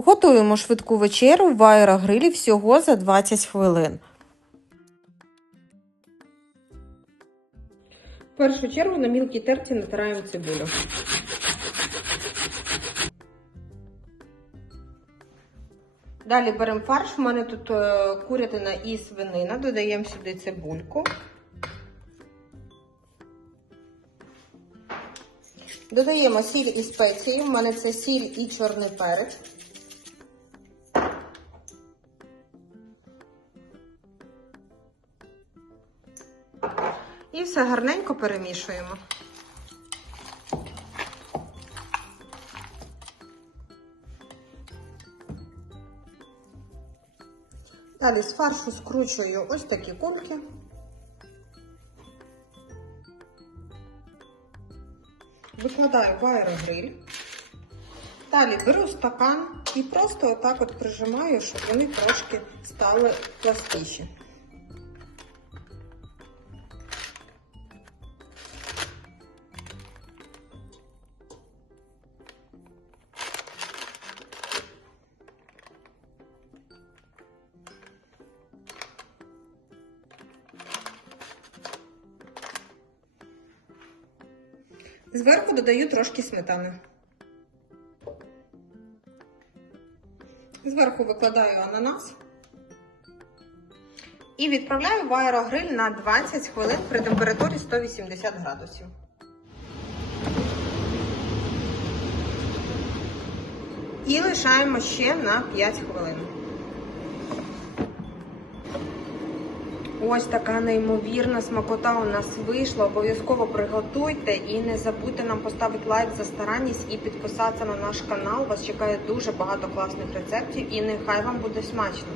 Готуємо швидку вечерю в аерогрилі всього за 20 хвилин. В першу чергу на мілкій терці натираємо цибулю. Далі беремо фарш. У мене тут е, курятина і свинина. Додаємо сюди цибульку. Додаємо сіль і спеції. У мене це сіль і чорний перець. І все гарненько перемішуємо. Далі з фаршу скручую ось такі кульки. Викладаю в аерогриль. Далі беру стакан і просто отак от прижимаю, щоб вони трошки стали пластіші. Зверху додаю трошки сметани. Зверху викладаю ананас. І відправляю в аерогриль на 20 хвилин при температурі 180 градусів. І лишаємо ще на 5 хвилин. Ось така неймовірна смакота у нас вийшла. Обов'язково приготуйте і не забудьте нам поставити лайк за старанність і підписатися на наш канал. Вас чекає дуже багато класних рецептів і нехай вам буде смачно.